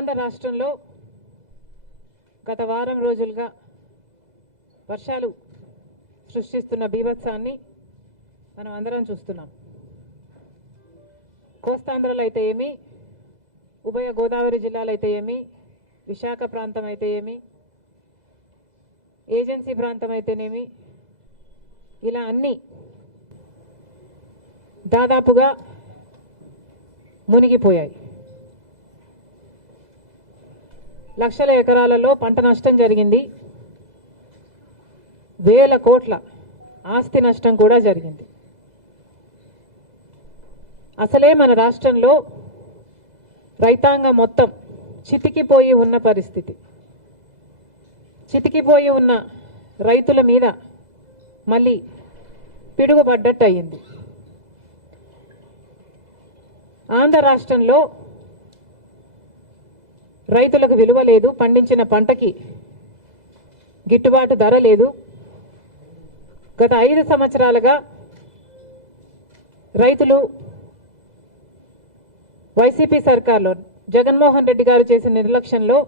ఆంధ్ర రాష్ట్రంలో గత వారం రోజులుగా వర్షాలు సృష్టిస్తున్న బీభత్సాన్ని మనం అందరం చూస్తున్నాం. కోస్తాంధ్రలో అయితే ఏమి, ఉభయ గోదావరి జిల్లాలో అయితే ఏమి, విశాఖ ప్రాంతం అయితే ఏమి, ఏజెన్సీ ప్రాంతం అయితేనేమి, ఇలా అన్నీ దాదాపుగా మునిగిపోయాయి. లక్షల ఎకరాలలో పంట నష్టం జరిగింది. వేల కోట్ల ఆస్తి నష్టం కూడా జరిగింది. అసలే మన రాష్ట్రంలో రైతాంగం మొత్తం చితికిపోయి ఉన్న పరిస్థితి. చితికిపోయి ఉన్న రైతుల మీద మళ్ళీ పిడుగుపడ్డట్టు అయింది. ఆంధ్ర రాష్ట్రంలో రైతులకు విలువ లేదు, పండించిన పంటకి గిట్టుబాటు ధర లేదు. గత 5 సంవత్సరాలుగా రైతులు వైసీపీ సర్కార్లో జగన్మోహన్ రెడ్డి గారు చేసిన నిర్లక్ష్యంలో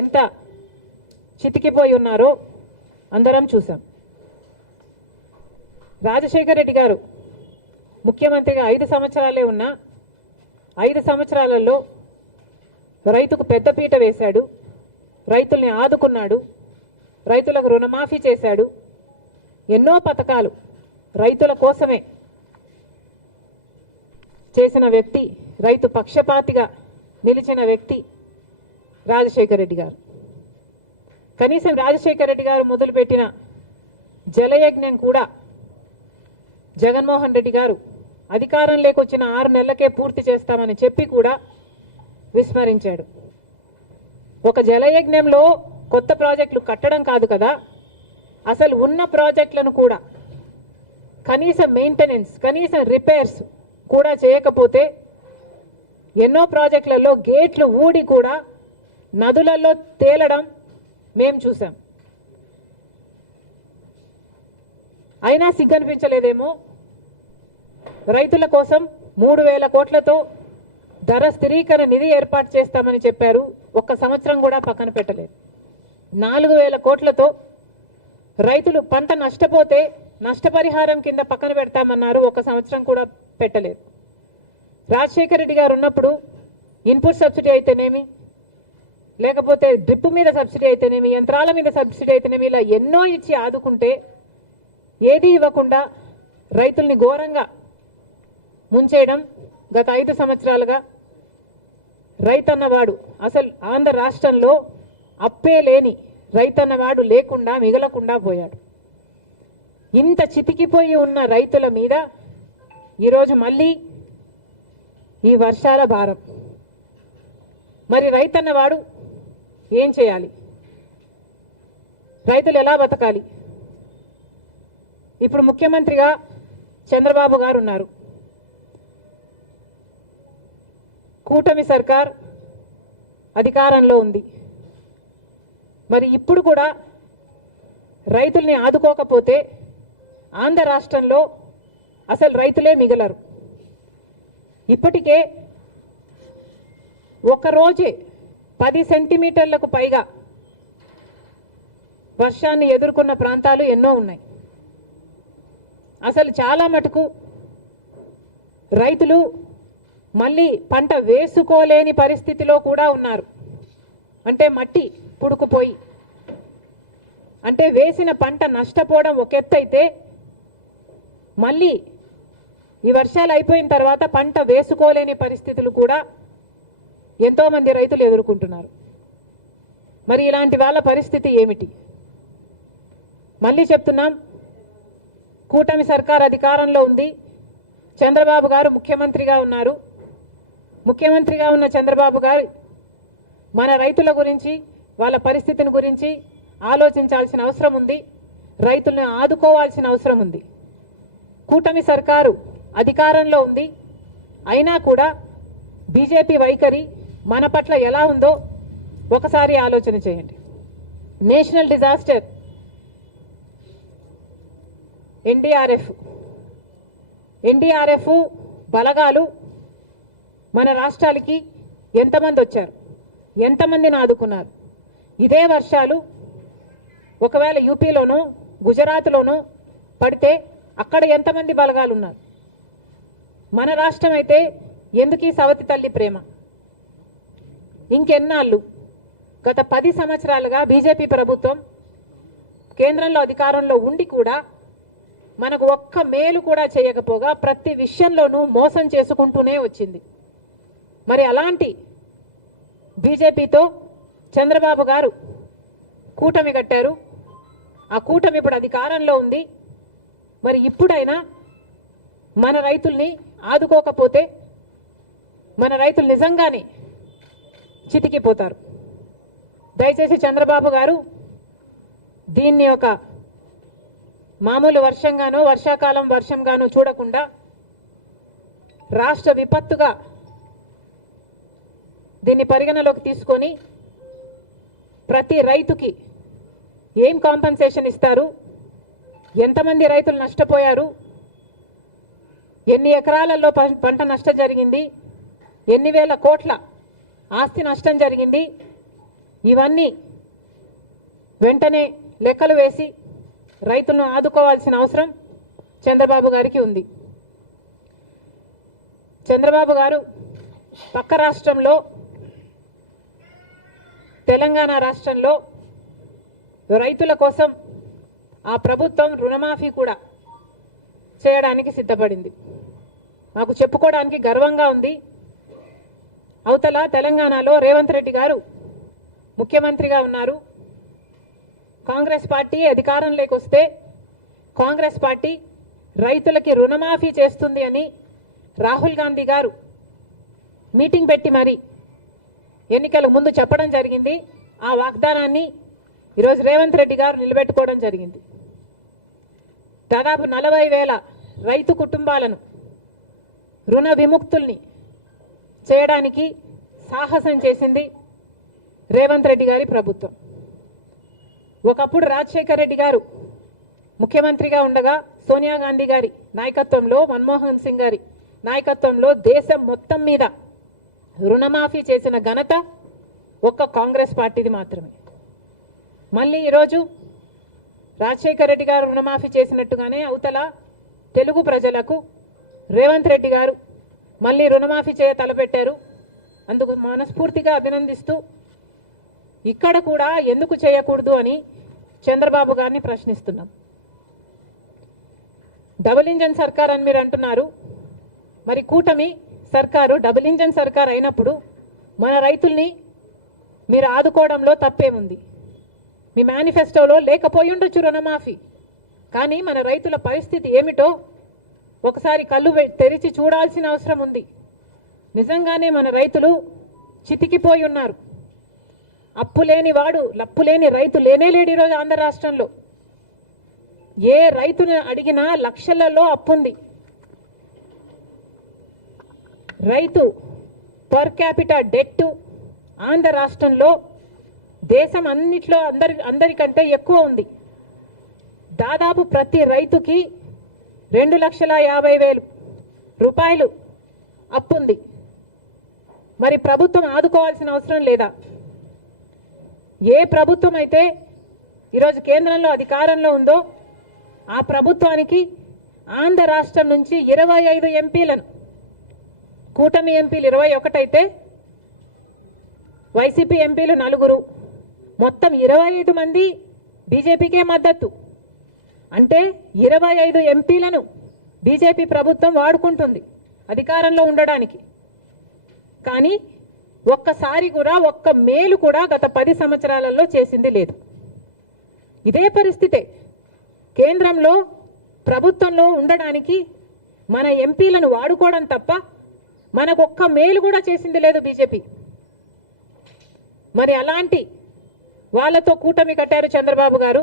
ఎంత చితికిపోయి ఉన్నారో అందరం చూసాం. రాజశేఖర రెడ్డి గారు ముఖ్యమంత్రిగా 5 సంవత్సరాలే ఉన్నా 5 సంవత్సరాలలో రైతుకు పెద్దపీట వేశాడు, రైతుల్ని ఆదుకున్నాడు, రైతులకు రుణమాఫీ చేశాడు. ఎన్నో పథకాలు రైతుల కోసమే చేసిన వ్యక్తి, రైతు పక్షపాతిగా నిలిచిన వ్యక్తి రాజశేఖర రెడ్డి గారు. కనీసం రాజశేఖర రెడ్డి గారు మొదలుపెట్టిన జలయజ్ఞం కూడా జగన్మోహన్ రెడ్డి గారు అధికారంలోకి వచ్చిన 6 నెలలకే పూర్తి చేస్తామని చెప్పి కూడా విస్మరించాడు. ఒక జలయజ్ఞంలో కొత్త ప్రాజెక్టులు కట్టడం కాదు కదా, అసలు ఉన్న ప్రాజెక్టులను కూడా కనీసం మెయింటెనెన్స్, కనీసం రిపేర్స్ కూడా చేయకపోతే ఎన్నో ప్రాజెక్టులలో గేట్లు ఊడి కూడా నదులలో తేలడం మేం చూసాం. అయినా సిగ్గనిపించలేదేమో. రైతుల కోసం 3,000 కోట్లతో ధర స్థిరీకరణ నిధి ఏర్పాటు చేస్తామని చెప్పారు. 1 సంవత్సరం కూడా పక్కన పెట్టలేదు. 4,000 కోట్లతో రైతులు పంట నష్టపోతే నష్టపరిహారం కింద పక్కన పెడతామన్నారు. 1 సంవత్సరం కూడా పెట్టలేదు. రాజశేఖర రెడ్డి గారు ఉన్నప్పుడు ఇన్పుట్ సబ్సిడీ అయితేనేమి, లేకపోతే డ్రిప్ మీద సబ్సిడీ అయితేనేమి, యంత్రాల మీద సబ్సిడీ అయితేనేమి, ఇలా ఎన్నో ఇచ్చి ఆదుకుంటే ఏది ఇవ్వకుండా రైతుల్ని ఘోరంగా ముంచేయడం గత 5 సంవత్సరాలుగా. రైతన్నవాడు అసలు ఆంధ్ర రాష్ట్రంలో అప్పే లేని రైతన్నవాడు లేకుండా మిగలకుండా పోయాడు. ఇంత చితికిపోయి ఉన్న రైతుల మీద ఈరోజు మళ్ళీ ఈ వర్షాల భారం. మరి రైతన్నవాడు ఏం చేయాలి? రైతులు ఎలా బతకాలి? ఇప్పుడు ముఖ్యమంత్రిగా చంద్రబాబు గారు ఉన్నారు. కూటమి సర్కార్ అధికారంలో ఉంది. మరి ఇప్పుడు కూడా రైతుల్ని ఆదుకోకపోతే ఆంధ్ర రాష్ట్రంలో అసలు రైతులే మిగలరు. ఇప్పటికే ఒకరోజే 10 సెంటీమీటర్లకు పైగా వర్షాన్ని ఎదుర్కొన్న ప్రాంతాలు ఎన్నో ఉన్నాయి. అసలు చాలా మటుకు రైతులు మళ్ళీ పంట వేసుకోలేని పరిస్థితిలో కూడా ఉన్నారు. అంటే మట్టి పుడుకుపోయి, అంటే వేసిన పంట నష్టపోవడం ఒక ఎత్తు అయితే, మళ్ళీ ఈ వర్షాలు అయిపోయిన తర్వాత పంట వేసుకోలేని పరిస్థితులు కూడా ఎంతోమంది రైతులు ఎదుర్కొంటున్నారు. మరి ఇలాంటి వాళ్ళ పరిస్థితి ఏమిటి? మళ్ళీ చెప్తున్నాం, కూటమి సర్కార్ అధికారంలో ఉంది. చంద్రబాబు గారు ముఖ్యమంత్రిగా ఉన్నారు. ముఖ్యమంత్రిగా ఉన్న చంద్రబాబు గారు మన రైతుల గురించి, వాళ్ళ పరిస్థితిని గురించి ఆలోచించాల్సిన అవసరం ఉంది. రైతులను ఆదుకోవాల్సిన అవసరం ఉంది. కూటమి సర్కారు అధికారంలో ఉంది. అయినా కూడా బీజేపీ వైఖరి మన పట్ల ఎలా ఉందో ఒకసారి ఆలోచన చేయండి. నేషనల్ డిజాస్టర్ ఎన్డీఆర్ఎఫ్ బలగాలు మన రాష్ట్రాలకి ఎంతమంది వచ్చారు, ఎంతమందిని ఆదుకున్నారు? ఇదే వర్షాలు ఒకవేళ యూపీలోనో గుజరాత్లోనో పడితే అక్కడ ఎంతమంది బలగాలు ఉన్నారు? మన రాష్ట్రం అయితే ఎందుకు ఈ సవతి తల్లి ప్రేమ? ఇంకెన్నాళ్ళు? గత 10 సంవత్సరాలుగా బీజేపీ ప్రభుత్వం కేంద్రంలో అధికారంలో ఉండి కూడా మనకు ఒక్క మేలు కూడా చేయకపోగా ప్రతి విషయంలోనూ మోసం చేసుకుంటూనే వచ్చింది. మరి అలాంటి బీజేపీతో చంద్రబాబు గారు కూటమి కట్టారు. ఆ కూటమి ఇప్పుడు అధికారంలో ఉంది. మరి ఇప్పుడైనా మన రైతుల్ని ఆదుకోకపోతే మన రైతులు నిజంగానే చితికిపోతారు. దయచేసి చంద్రబాబు గారు దీన్ని ఒక మామూలు వర్షంగానో వర్షాకాలం వర్షంగానో చూడకుండా రాష్ట్ర విపత్తుగా దీన్ని పరిగణలోకి తీసుకొని ప్రతి రైతుకి ఏం కాంపెన్సేషన్ ఇస్తారు, ఎంతమంది రైతులు నష్టపోయారు, ఎన్ని ఎకరాలలో పంట నష్టం జరిగింది, ఎన్ని వేల కోట్ల ఆస్తి నష్టం జరిగింది, ఇవన్నీ వెంటనే లెక్కలు వేసి రైతులను ఆదుకోవాల్సిన అవసరం చంద్రబాబు గారికి ఉంది. చంద్రబాబు గారు పక్క రాష్ట్రంలో తెలంగాణ రాష్ట్రంలో రైతుల కోసం ఆ ప్రభుత్వం రుణమాఫీ కూడా చేయడానికి సిద్ధపడింది. మాకు చెప్పుకోవడానికి గర్వంగా ఉంది. అవతల తెలంగాణలో రేవంత్ రెడ్డి గారు ముఖ్యమంత్రిగా ఉన్నారు. కాంగ్రెస్ పార్టీ అధికారంలోకి వస్తే కాంగ్రెస్ పార్టీ రైతులకి రుణమాఫీ చేస్తుంది అని రాహుల్ గాంధీ గారు మీటింగ్ పెట్టి మరి ఎన్నికల ముందు చెప్పడం జరిగింది. ఆ వాగ్దానాన్ని ఈరోజు రేవంత్ రెడ్డి గారు నిలబెట్టుకోవడం జరిగింది. దాదాపు 40,000 రైతు కుటుంబాలను రుణ విముక్తుల్ని చేయడానికి సాహసం చేసింది రేవంత్ రెడ్డి గారి ప్రభుత్వం. ఒకప్పుడు రాజశేఖర్ రెడ్డి గారు ముఖ్యమంత్రిగా ఉండగా సోనియా గాంధీ గారి నాయకత్వంలో, మన్మోహన్ సింగ్ గారి నాయకత్వంలో దేశం మొత్తం మీద రుణమాఫీ చేసిన ఘనత ఒక్క కాంగ్రెస్ పార్టీది మాత్రమే. మళ్ళీ ఈరోజు రాజశేఖర్ రెడ్డి గారు రుణమాఫీ చేసినట్టుగానే అవతల తెలుగు ప్రజలకు రేవంత్ రెడ్డి గారు మళ్ళీ రుణమాఫీ చేయ తలపెట్టారు. అందుకు మనస్ఫూర్తిగా అభినందిస్తూ ఇక్కడ కూడా ఎందుకు చేయకూడదు అని చంద్రబాబు గారిని ప్రశ్నిస్తున్నాం. డబుల్ ఇంజన్ సర్కార్ అని మీరు అంటున్నారు. మరి కూటమి సర్కారు డబుల్ ఇంజన్ సర్కార్ అయినప్పుడు మన రైతుల్ని మీరు ఆదుకోవడంలో తప్పేముంది? మీ మేనిఫెస్టోలో లేకపోయి ఉండొచ్చు రుణమాఫీ, కానీ మన రైతుల పరిస్థితి ఏమిటో ఒకసారి కళ్ళు తెరిచి చూడాల్సిన అవసరం ఉంది. నిజంగానే మన రైతులు చితికిపోయి ఉన్నారు. లప్పులేని రైతు లేనేలేడు ఈరోజు ఆంధ్ర రాష్ట్రంలో. ఏ రైతుని అడిగినా లక్షలలో అప్పుంది. రైతు పర్ క్యాపిటా డెట్ ఆంధ్ర రాష్ట్రంలో దేశం అన్నిట్లో అందరికంటే ఎక్కువ ఉంది. దాదాపు ప్రతి రైతుకి 2,50,000 రూపాయలు అప్పుంది. మరి ప్రభుత్వం ఆదుకోవాల్సిన అవసరం లేదా? ఏ ప్రభుత్వం అయితే ఈరోజు కేంద్రంలో అధికారంలో ఉందో ఆ ప్రభుత్వానికి ఆంధ్ర రాష్ట్రం నుంచి 25 ఎంపీలను, కూటమి ఎంపీలు 21 అయితే వైసీపీ ఎంపీలు 4, మొత్తం 25 మంది బీజేపీకే మద్దతు. అంటే 25 ఎంపీలను బీజేపీ ప్రభుత్వం వాడుకుంటుంది అధికారంలో ఉండడానికి. కానీ ఒక్కసారి కూడా ఒక్క మేలు కూడా గత 10 సంవత్సరాలలో చేసింది లేదు. ఇదే పరిస్థితే కేంద్రంలో ప్రభుత్వంలో ఉండడానికి మన ఎంపీలను వాడుకోవడం తప్ప మనకు ఒక్క మేలు కూడా చేసింది లేదు బీజేపీ. మరి అలాంటి వాళ్ళతో కూటమి కట్టారు చంద్రబాబు గారు.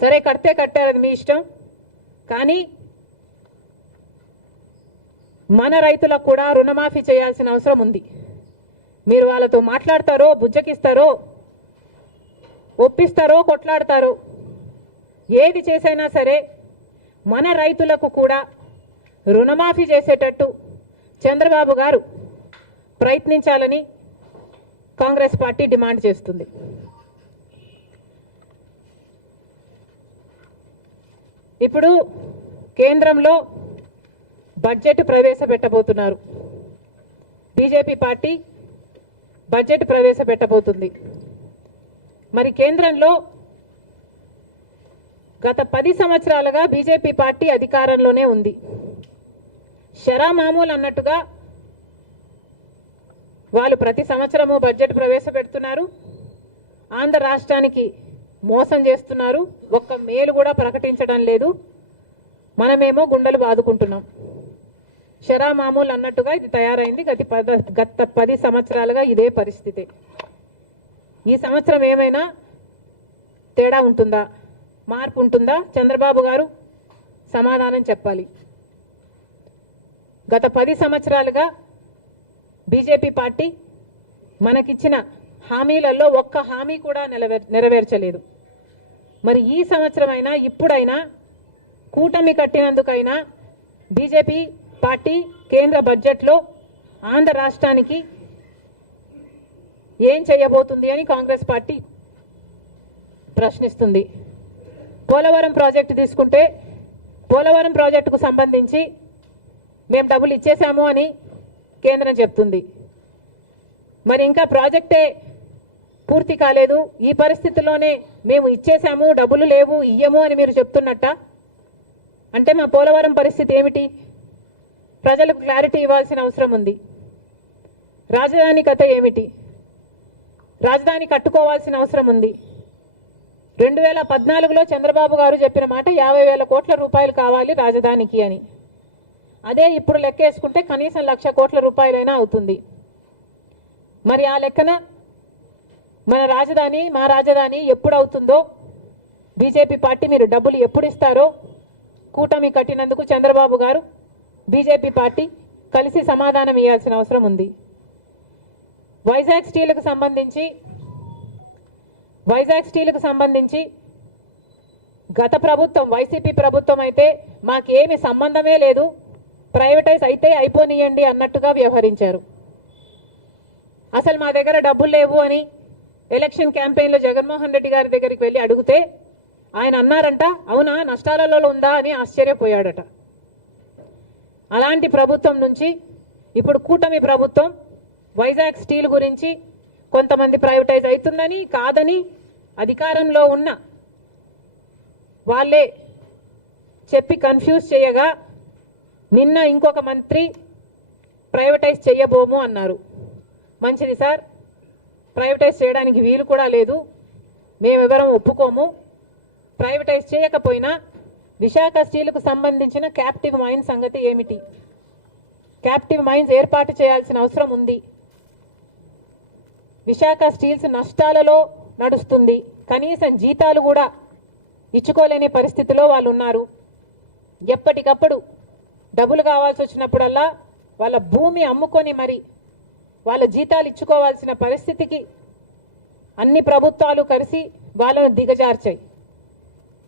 సరే, కడితే కట్టారని మీ ఇష్టం. కానీ మన రైతులకు కూడా రుణమాఫీ చేయాల్సిన అవసరం ఉంది. మీరు వాళ్ళతో మాట్లాడతారో, బుజ్జకిస్తారో, ఒప్పిస్తారో, కొట్లాడతారో, ఏది చేసైనా సరే మన రైతులకు కూడా రుణమాఫీ చేసేటట్టు చంద్రబాబు గారు ప్రయత్నించాలని కాంగ్రెస్ పార్టీ డిమాండ్ చేస్తుంది. ఇప్పుడు కేంద్రంలో బడ్జెట్ ప్రవేశపెట్టబోతున్నారు. బీజేపీ పార్టీ బడ్జెట్ ప్రవేశపెట్టబోతుంది. మరి కేంద్రంలో గత 10 సంవత్సరాలుగా బీజేపీ పార్టీ అధికారంలోనే ఉంది. షరా మామూలు అన్నట్టుగా వాళ్ళు ప్రతి సంవత్సరము బడ్జెట్ ప్రవేశపెడుతున్నారు. ఆంధ్ర రాష్ట్రానికి మోసం చేస్తున్నారు. ఒక్క మేలు కూడా ప్రకటించడం లేదు. మనమేమో గుండెలు బాదుకుంటున్నాం. షరా మామూలు అన్నట్టుగా ఇది తయారైంది. గత 10 సంవత్సరాలుగా ఇదే పరిస్థితి. ఈ సంవత్సరం ఏమైనా తేడా ఉంటుందా, మార్పు ఉంటుందా? చంద్రబాబు గారు సమాధానం చెప్పాలి. గత 10 సంవత్సరాలుగా బీజేపీ పార్టీ మనకిచ్చిన హామీలలో ఒక్క హామీ కూడా నెరవేర్చలేదు. మరి ఈ సంవత్సరమైనా ఇప్పుడైనా కూటమి కట్టినందుకైనా బీజేపీ పార్టీ కేంద్ర బడ్జెట్లో ఆంధ్ర రాష్ట్రానికి ఏం చేయబోతుంది అని కాంగ్రెస్ పార్టీ ప్రశ్నిస్తుంది. పోలవరం ప్రాజెక్టు తీసుకుంటే పోలవరం ప్రాజెక్టుకు సంబంధించి మేము డబ్బులు ఇచ్చేసాము అని కేంద్రం చెప్తుంది. మరి ఇంకా ప్రాజెక్టే పూర్తి కాలేదు. ఈ పరిస్థితుల్లోనే మేము ఇచ్చేసాము, డబ్బులు లేవు, ఇయ్యము అని మీరు చెప్తున్నట్ట. అంటే మా పోలవరం పరిస్థితి ఏమిటి? ప్రజలకు క్లారిటీ ఇవ్వాల్సిన అవసరం ఉంది. రాజధాని కథ ఏమిటి? రాజధాని కట్టుకోవాల్సిన అవసరం ఉంది. 2014లో చంద్రబాబు గారు చెప్పిన మాట 50,000 కోట్ల రూపాయలు కావాలి రాజధానికి అని. అదే ఇప్పుడు లెక్కేసుకుంటే కనీసం 1,00,000 కోట్ల రూపాయలైనా అవుతుంది. మరి ఆ లెక్కన మా రాజధాని ఎప్పుడు అవుతుందో, బీజేపీ పార్టీ మీరు డబ్బులు ఎప్పుడు ఇస్తారో కూటమి కట్టినందుకు చంద్రబాబు గారు బీజేపీ పార్టీ కలిసి సమాధానం ఇవ్వాల్సిన అవసరం ఉంది. వైజాగ్ స్టీల్కు సంబంధించి గత ప్రభుత్వం వైసీపీ ప్రభుత్వం అయితే మాకేమి సంబంధమే లేదు, ప్రైవేటైజ్ అయితే అయిపోనియండి అన్నట్టుగా వ్యవహరించారు. అసలు మా దగ్గర డబ్బులు లేవు అని ఎలక్షన్ క్యాంపెయిన్లో జగన్మోహన్ రెడ్డి గారి దగ్గరికి వెళ్ళి అడిగితే ఆయన అన్నారంట, అవునా నష్టాలలో ఉందా అని ఆశ్చర్యపోయాడట. అలాంటి ప్రభుత్వం నుంచి ఇప్పుడు కూటమి ప్రభుత్వం వైజాగ్ స్టీల్ గురించి కొంతమంది ప్రైవేటైజ్ అవుతుందని కాదని అధికారంలో ఉన్న వాళ్ళే చెప్పి కన్ఫ్యూజ్ చేయగా నిన్న ఇంకొక మంత్రి ప్రైవేటైజ్ చేయబోము అన్నారు. మంచిది సార్, ప్రైవేటైజ్ చేయడానికి వీలు కూడా లేదు, మేమెవరం ఒప్పుకోము. ప్రైవేటైజ్ చేయకపోయినా విశాఖ స్టీల్కు సంబంధించిన క్యాప్టివ్ మైన్స్ సంగతి ఏమిటి? క్యాప్టివ్ మైన్స్ ఏర్పాటు చేయాల్సిన అవసరం ఉంది. విశాఖ స్టీల్స్ నష్టాలలో నడుస్తుంది. కనీసం జీతాలు కూడా ఇచ్చుకోలేని పరిస్థితిలో వాళ్ళు ఉన్నారు. ఎప్పటికప్పుడు డబ్బులు కావాల్సి వచ్చినప్పుడల్లా వాళ్ళ భూమి అమ్ముకొని మరి వాళ్ళ జీతాలు ఇచ్చుకోవాల్సిన పరిస్థితికి అన్ని ప్రభుత్వాలు కలిసి వాళ్ళను దిగజార్చాయి.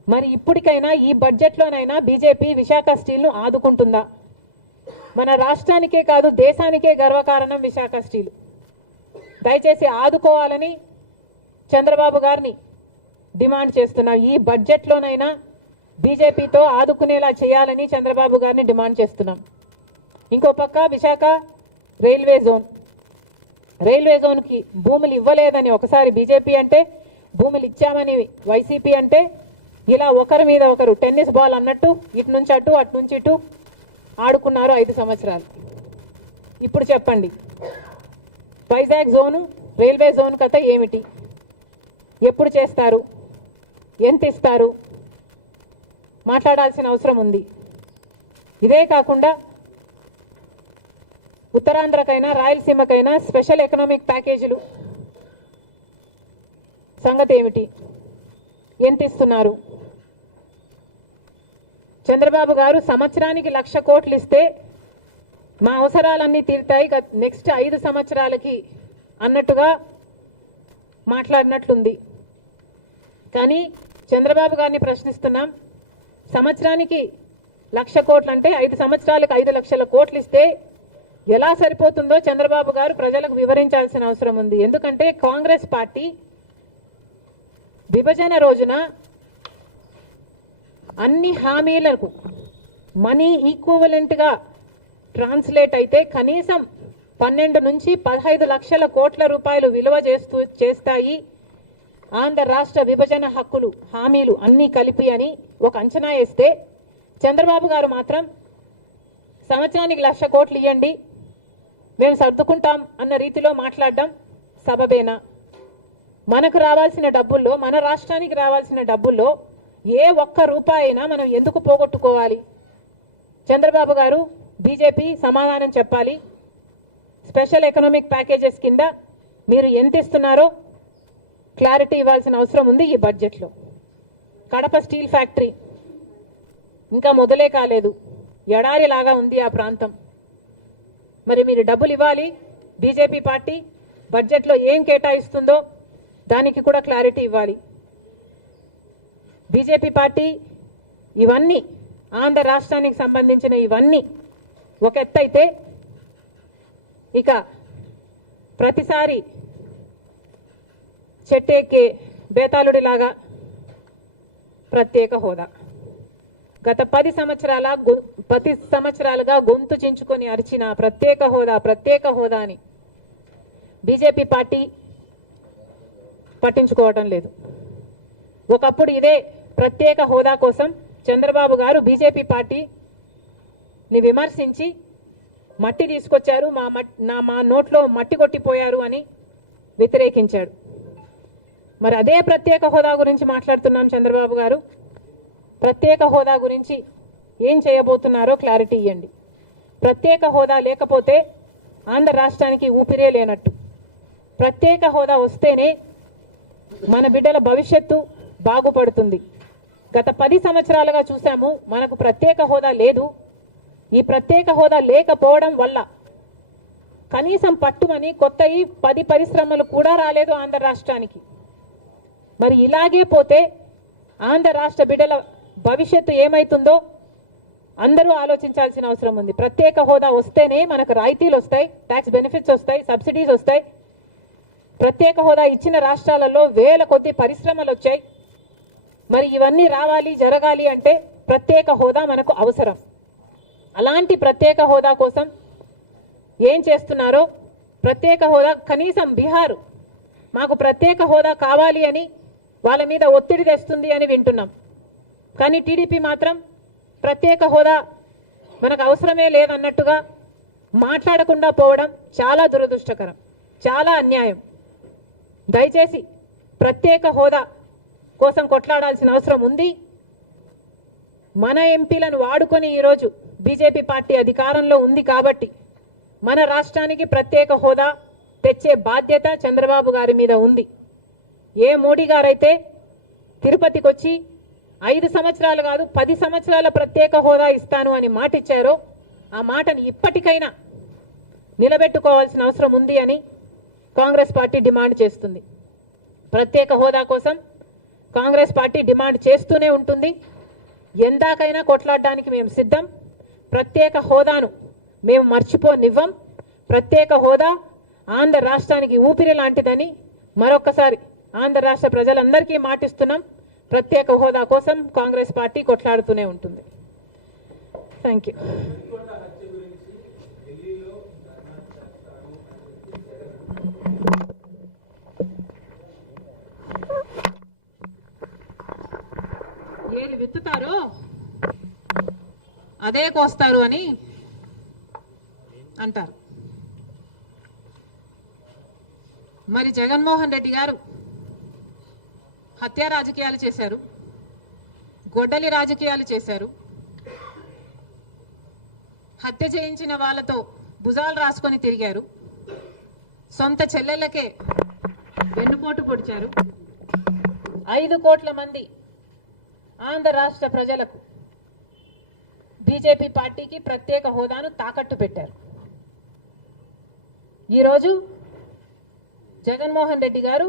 మరి ఇప్పటికైనా ఈ బడ్జెట్లోనైనా బీజేపీ విశాఖ స్టీల్ను ఆదుకుంటుందా? మన రాష్ట్రానికే కాదు దేశానికే గర్వకారణం విశాఖ స్టీల్. దయచేసి ఆదుకోవాలని చంద్రబాబు గారిని డిమాండ్ చేస్తున్నాం. ఈ బడ్జెట్లోనైనా బీజేపీతో ఆదుకునేలా చేయాలని చంద్రబాబు గారిని డిమాండ్ చేస్తున్నాం. ఇంకో పక్క విశాఖ రైల్వే జోన్కి భూములు ఇవ్వలేదని ఒకసారి బీజేపీ అంటే, భూములు ఇచ్చామని వైసీపీ అంటే, ఇలా ఒకరి మీద ఒకరు టెన్నిస్ బాల్ అన్నట్టు ఇటు నుంచి అటు అటు నుంచి ఇటు ఆడుకున్నారు 5 సంవత్సరాలు. ఇప్పుడు చెప్పండి, వైజాగ్ జోను రైల్వే జోన్ కథ ఏమిటి? ఎప్పుడు చేస్తారు? ఎంత ఇస్తారు? మాట్లాడాల్సిన అవసరం ఉంది. ఇదే కాకుండా ఉత్తరాంధ్రకైనా రాయలసీమకైనా స్పెషల్ ఎకనామిక్ ప్యాకేజీలు సంగతి ఏమిటి? ఎంత ఇస్తున్నారు? చంద్రబాబు గారు సంవత్సరానికి 1,00,000 కోట్లు ఇస్తే మా అవసరాలన్నీ తీరుతాయి నెక్స్ట్ 5 సంవత్సరాలకి అన్నట్టుగా మాట్లాడినట్లుంది. కానీ చంద్రబాబు గారిని ప్రశ్నిస్తున్నాం, సంవత్సరానికి 1,00,000 కోట్లు అంటే 5 సంవత్సరాలకు 5 లక్షల కోట్లు ఇస్తే ఎలా సరిపోతుందో చంద్రబాబు గారు ప్రజలకు వివరించాల్సిన అవసరం ఉంది. ఎందుకంటే కాంగ్రెస్ పార్టీ విభజన రోజున అన్ని హామీలకు మనీ ఈక్వివలెంట్ గా ట్రాన్స్లేట్ అయితే కనీసం 12 నుంచి 15 లక్షల కోట్ల రూపాయలు విలువ చేస్తాయి ఆంధ్ర రాష్ట్ర విభజన హక్కులు హామీలు అన్నీ కలిపి అని ఒక అంచనా వేస్తే చంద్రబాబు గారు మాత్రం సంవత్సరానికి 1,00,000 కోట్లు ఇవ్వండి మేము సర్దుకుంటాం అన్న రీతిలో మాట్లాడడం సబబేనా? మనకు రావాల్సిన డబ్బుల్లో, మన రాష్ట్రానికి రావాల్సిన డబ్బుల్లో ఏ ఒక్క రూపాయి అయినా మనం ఎందుకు పోగొట్టుకోవాలి? చంద్రబాబు గారు, బీజేపీ సమాధానం చెప్పాలి. స్పెషల్ ఎకనామిక్ ప్యాకేజెస్ కింద మీరు ఎంత ఇస్తున్నారో క్లారిటీ ఇవ్వాల్సిన అవసరం ఉంది ఈ బడ్జెట్లో. కడప స్టీల్ ఫ్యాక్టరీ ఇంకా మొదలే కాలేదు, ఎడారిలాగా ఉంది ఆ ప్రాంతం. మరి మీరు డబ్బులు ఇవ్వాలి. బీజేపీ పార్టీ బడ్జెట్లో ఏం కేటాయిస్తుందో దానికి కూడా క్లారిటీ ఇవ్వాలి. బీజేపీ పార్టీ ఇవన్నీ ఆంధ్ర రాష్ట్రానికి సంబంధించిన ఇవన్నీ ఒక ఎత్తైతే, ఇక ప్రతిసారి చెట్టెక్కే బేతాళుడిలాగా ప్రత్యేక హోదా గత 10 సంవత్సరాలుగా గొంతు చించుకొని అరిచిన ప్రత్యేక హోదా అని బీజేపీ పార్టీ పట్టించుకోవటం లేదు. ఒకప్పుడు ఇదే ప్రత్యేక హోదా కోసం చంద్రబాబు గారు బీజేపీ పార్టీని విమర్శించి మట్టి తీసుకొచ్చారు, మా నోట్లో మట్టి కొట్టిపోయారు అని వ్యతిరేకించాడు. మరి అదే ప్రత్యేక హోదా గురించి మాట్లాడుతున్నాం. చంద్రబాబు గారు ప్రత్యేక హోదా గురించి ఏం చేయబోతున్నారో క్లారిటీ ఇవ్వండి. ప్రత్యేక హోదా లేకపోతే ఆంధ్ర రాష్ట్రానికి ఊపిరే లేనట్టు. ప్రత్యేక హోదా వస్తేనే మన బిడ్డల భవిష్యత్తు బాగుపడుతుంది. గత 10 సంవత్సరాలుగా చూసాము, మనకు ప్రత్యేక హోదా లేదు. ఈ ప్రత్యేక హోదా లేకపోవడం వల్ల కనీసం పట్టుమని కొత్త 10 పరిశ్రమలు కూడా రాలేదు ఆంధ్ర రాష్ట్రానికి. మరి ఇలాగే పోతే ఆంధ్ర రాష్ట్ర బిడ్డల భవిష్యత్తు ఏమైతుందో అందరూ ఆలోచించాల్సిన అవసరం ఉంది. ప్రత్యేక హోదా వస్తేనే మనకు రాయితీలు వస్తాయి, ట్యాక్స్ బెనిఫిట్స్ వస్తాయి, సబ్సిడీస్ వస్తాయి. ప్రత్యేక హోదా ఇచ్చిన రాష్ట్రాలలో వేల కొద్ది పరిశ్రమలు వచ్చాయి. మరి ఇవన్నీ రావాలి, జరగాలి అంటే ప్రత్యేక హోదా మనకు అవసరం. అలాంటి ప్రత్యేక హోదా కోసం ఏం చేస్తున్నారో, ప్రత్యేక హోదా కనీసం బీహార్ మాకు ప్రత్యేక హోదా కావాలి అని వాళ్ళ మీద ఒత్తిడి తెస్తుంది అని వింటున్నాం. కానీ టీడీపీ మాత్రం ప్రత్యేక హోదా మనకు అవసరమే లేదన్నట్టుగా మాట్లాడకుండా పోవడం చాలా దురదృష్టకరం, చాలా అన్యాయం. దయచేసి ప్రత్యేక హోదా కోసం కొట్లాడాల్సిన అవసరం ఉంది. మన ఎంపీలను వాడుకొని ఈరోజు బీజేపీ పార్టీ అధికారంలో ఉంది కాబట్టి మన రాష్ట్రానికి ప్రత్యేక హోదా తెచ్చే బాధ్యత చంద్రబాబు గారి మీద ఉంది. ఏ మోడీ గారైతే తిరుపతికి వచ్చి 5 సంవత్సరాలు కాదు 10 సంవత్సరాల ప్రత్యేక హోదా ఇస్తాను అని మాట ఇచ్చారో ఆ మాటని ఇప్పటికైనా నిలబెట్టుకోవాల్సిన అవసరం ఉంది అని కాంగ్రెస్ పార్టీ డిమాండ్ చేస్తుంది. ప్రత్యేక హోదా కోసం కాంగ్రెస్ పార్టీ డిమాండ్ చేస్తూనే ఉంటుంది. ఎందాకైనా కొట్లాడడానికి మేము సిద్ధం. ప్రత్యేక హోదాను మేము మర్చిపోనివ్వం. ప్రత్యేక హోదా ఆంధ్ర రాష్ట్రానికి ఊపిరి లాంటిదని మరొకసారి ఆంధ్ర రాష్ట్ర ప్రజలందరికీ మాటిస్తున్నాం. ప్రత్యేక హోదా కోసం కాంగ్రెస్ పార్టీ కొట్లాడుతూనే ఉంటుంది. Thank you. ఏది విత్తుతారో అదే కోస్తారు అని అంటారు. మరి జగన్మోహన్ రెడ్డి గారు హత్య రాజకీయాలు చేశారు, గొడ్డలి రాజకీయాలు చేశారు. హత్య చేయించిన వాళ్ళతో భుజాలు రాసుకొని తిరిగారు. సొంత చెల్లెళ్ళకే వెన్నుపోటు పొడిచారు. 5 కోట్ల మంది ఆంధ్ర రాష్ట్ర ప్రజలకు బీజేపీ పార్టీకి ప్రత్యేక హోదాను తాకట్టు పెట్టారు. ఈరోజు జగన్మోహన్ రెడ్డి గారు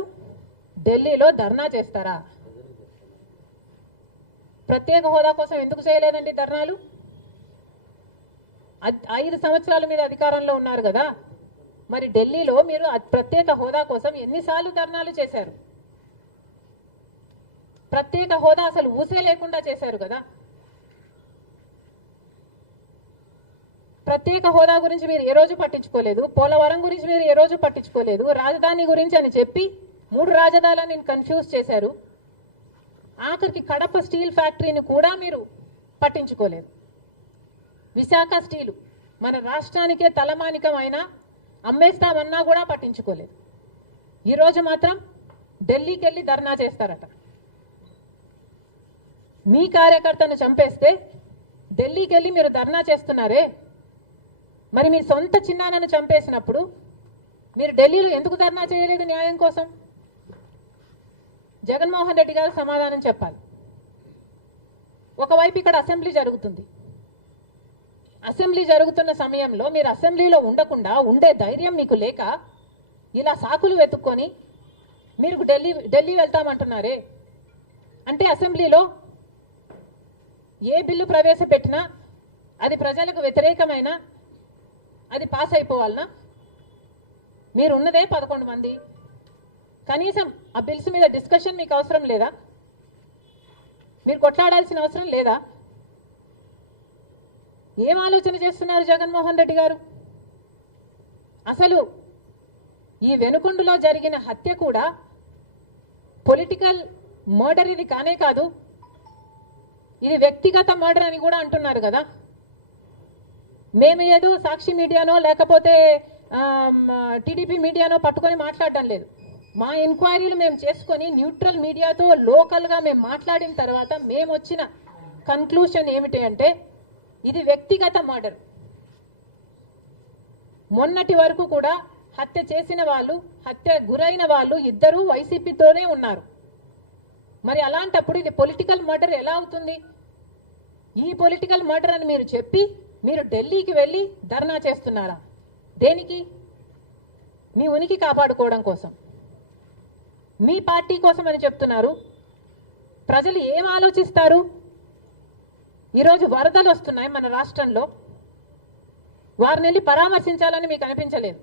ఢిల్లీలో ధర్నా చేస్తారా? ప్రత్యేక హోదా కోసం ఎందుకు చేయలేదండి ధర్నాలు? 5 సంవత్సరాలు మీరు అధికారంలో ఉన్నారు కదా, మరి ఢిల్లీలో మీరు ప్రత్యేక హోదా కోసం ఎన్నిసార్లు ధర్నాలు చేశారు? ప్రత్యేక హోదా అసలు ఊసే లేకుండా చేశారు కదా. ప్రత్యేక హోదా గురించి మీరు ఏ రోజు పట్టించుకోలేదు, పోలవరం గురించి మీరు ఏ రోజు పట్టించుకోలేదు, రాజధాని గురించి అని చెప్పి 3 రాజధానులను కన్ఫ్యూజ్ చేశారు. ఆఖరికి కడప స్టీల్ ఫ్యాక్టరీని కూడా మీరు పట్టించుకోలేదు. విశాఖ స్టీలు మన రాష్ట్రానికే తలమానికమైన అమ్మేస్తామన్నా కూడా పట్టించుకోలేదు. ఈరోజు మాత్రం ఢిల్లీకి వెళ్ళి ధర్నా చేస్తారట. మీ కార్యకర్తను చంపేస్తే ఢిల్లీకి వెళ్ళి మీరు ధర్నా చేస్తున్నారే, మరి మీ సొంత చిన్నాన్నను చంపేసినప్పుడు మీరు ఢిల్లీలో ఎందుకు ధర్నా చేయలేదు న్యాయం కోసం? జగన్మోహన్ రెడ్డి గారు సమాధానం చెప్పాలి. ఒకవైపు ఇక్కడ అసెంబ్లీ జరుగుతుంది. అసెంబ్లీ జరుగుతున్న సమయంలో మీరు అసెంబ్లీలో ఉండకుండా ఉండే ధైర్యం మీకు లేక ఇలా సాకులు వెతుక్కొని మీరు ఢిల్లీ వెళ్తామంటున్నారే. అంటే అసెంబ్లీలో ఏ బిల్లు ప్రవేశపెట్టినా అది ప్రజలకు వ్యతిరేకమైన అది పాస్ అయిపోవాలనా? మీరు ఉన్నదే 11 మంది. కనీసం ఆ బిల్స్ మీద డిస్కషన్ మీకు అవసరం లేదా? మీరు కొట్లాడాల్సిన అవసరం లేదా? ఏం ఆలోచన చేస్తున్నారు జగన్మోహన్ రెడ్డి గారు? అసలు ఈ వెనుకొండలో జరిగిన హత్య కూడా పొలిటికల్ మర్డర్ ఇది కానే కాదు, ఇది వ్యక్తిగత మర్డర్ అని కూడా అంటున్నారు కదా. మేము ఏదో సాక్షి మీడియానో లేకపోతే టీడీపీ మీడియానో పట్టుకొని మాట్లాడటం లేదు. మా ఎంక్వైరీలు మేము చేసుకొని న్యూట్రల్ మీడియాతో లోకల్గా మేము మాట్లాడిన తర్వాత మేము వచ్చిన కన్క్లూషన్ ఏమిటి అంటే ఇది వ్యక్తిగత మర్డర్. మొన్నటి వరకు కూడా హత్య చేసిన వాళ్ళు, హత్య గురైన వాళ్ళు ఇద్దరూ వైసీపీతోనే ఉన్నారు. మరి అలాంటప్పుడు ఇది పొలిటికల్ మర్డర్ ఎలా అవుతుంది? ఈ పొలిటికల్ మర్డర్ అని మీరు చెప్పి మీరు ఢిల్లీకి వెళ్ళి ధర్నా చేస్తున్నారా? దేనికి? మీ ఉనికి కాపాడుకోవడం కోసం, మీ పార్టీ కోసం అని చెప్తున్నారు. ప్రజలు ఏం ఆలోచిస్తారు? ఈరోజు వరదలు వస్తున్నాయి మన రాష్ట్రంలో, వారిని వెళ్ళి పరామర్శించాలని మీకు అనిపించలేదు.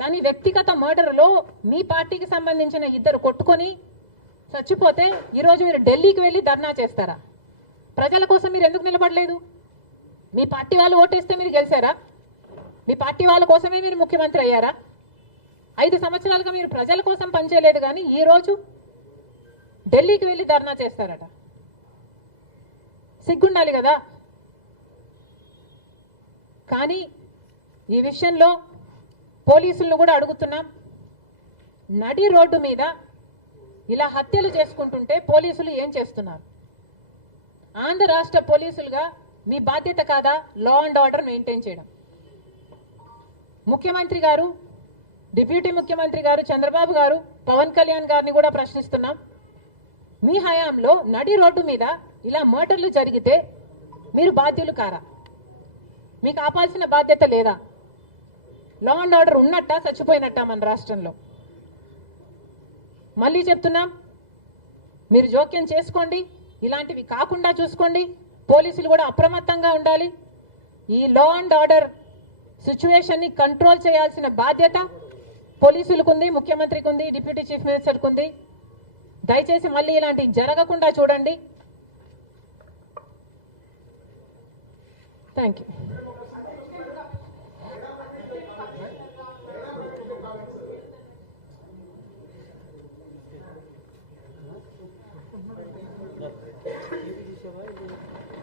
కానీ వ్యక్తిగత మర్డర్లో మీ పార్టీకి సంబంధించిన ఇద్దరు కొట్టుకొని చచ్చిపోతే ఈరోజు మీరు ఢిల్లీకి వెళ్ళి ధర్నా చేస్తారా? ప్రజల కోసం మీరు ఎందుకు నిలబడలేదు? మీ పార్టీ వాళ్ళు ఓటేస్తే మీరు గెలిచారా? మీ పార్టీ వాళ్ళ కోసమే మీరు ముఖ్యమంత్రి అయ్యారా? 5 సంవత్సరాలుగా మీరు ప్రజల కోసం పనిచేయలేదు, కానీ ఈరోజు ఢిల్లీకి వెళ్ళి ధర్నా చేస్తారట. సిగ్గుండాలి కదా. కానీ ఈ విషయంలో పోలీసులను కూడా అడుగుతున్నాం. నడి రోడ్డు మీద ఇలా హత్యలు చేసుకుంటుంటే పోలీసులు ఏం చేస్తున్నారు? ఆంధ్ర రాష్ట్ర పోలీసులుగా మీ బాధ్యత కాదా లా అండ్ ఆర్డర్ మెయింటైన్ చేయడం? ముఖ్యమంత్రి గారు, డిప్యూటీ ముఖ్యమంత్రి గారు చంద్రబాబు గారు, పవన్ కళ్యాణ్ గారిని కూడా ప్రశ్నిస్తున్నాం. మీ హయాంలో నడి రోడ్డు మీద ఇలా మర్డర్లు జరిగితే మీరు బాధ్యులు కారా? మీకు ఆపాల్సిన బాధ్యత లేదా? లా అండ్ ఆర్డర్ ఉన్నట్టా చచ్చిపోయినట్టా మన రాష్ట్రంలో? మళ్ళీ చెప్తున్నాం, మీరు జోక్యం చేసుకోండి, ఇలాంటివి కాకుండా చూసుకోండి. పోలీసులు కూడా అప్రమత్తంగా ఉండాలి. ఈ లా అండ్ ఆర్డర్ సిచ్యువేషన్ని కంట్రోల్ చేయాల్సిన బాధ్యత పోలీసులకు ఉంది, ముఖ్యమంత్రికి ఉంది, డిప్యూటీ చీఫ్ మినిస్టర్కి ఉంది. దయచేసి మళ్ళీ ఇలాంటివి జరగకుండా చూడండి. Thank you.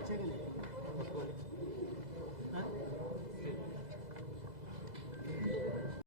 Check it.